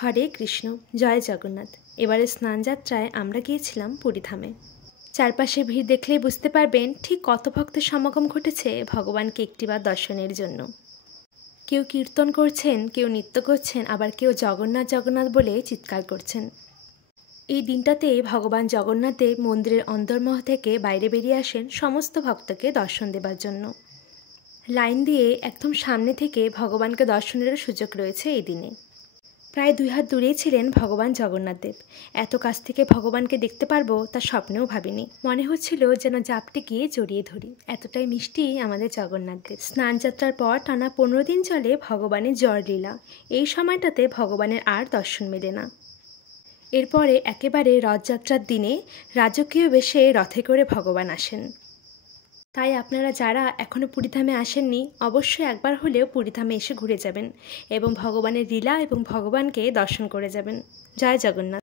হরে কৃষ্ণ, জয় জগন্নাথ। এবারে স্নানযাত্রায় আমরা গিয়েছিলাম পুরীধামে। চারপাশে ভিড় দেখলেই বুঝতে পারবেন ঠিক কত ভক্তের সমাগম ঘটেছে ভগবানকে একটিবার দর্শনের জন্য। কেউ কীর্তন করছেন, কেউ নৃত্য করছেন, আবার কেউ জগন্নাথ জগন্নাথ বলে চিৎকার করছেন। এই দিনটাতে ভগবান জগন্নাথ দেব মন্দিরের অন্তর্মহ থেকে বাইরে বেরিয়ে আসেন সমস্ত ভক্তকে দর্শন দেবার জন্য। লাইন দিয়ে একদম সামনে থেকে ভগবানকে দর্শনেরও সুযোগ রয়েছে এই দিনে। প্রায় 2 হাত দূরেই ছিলেন ভগবান জগন্নাথ দেব। এত কাছ থেকে ভগবানকে দেখতে পারবো তা স্বপ্নেও ভাবিনি। মনে হচ্ছিল যেন জাপটে গিয়ে জড়িয়ে ধরি, এতটাই মিষ্টি আমাদের জগন্নাথ দেব। স্নানযাত্রার পর টানা 15 দিন চলে ভগবানের লীলা। এই সময়টাতে ভগবানের আর দর্শন মেলে না। এরপরে একেবারে রথযাত্রার দিনে রাজকীয় বেশে রথে করে ভগবান আসেন। তাই আপনারা যারা এখনও পুরীধামে আসেননি, অবশ্যই একবার হলেও পুরীধামে এসে ঘুরে যাবেন এবং ভগবানের লীলা এবং ভগবানকে দর্শন করে যাবেন। জয় জগন্নাথ।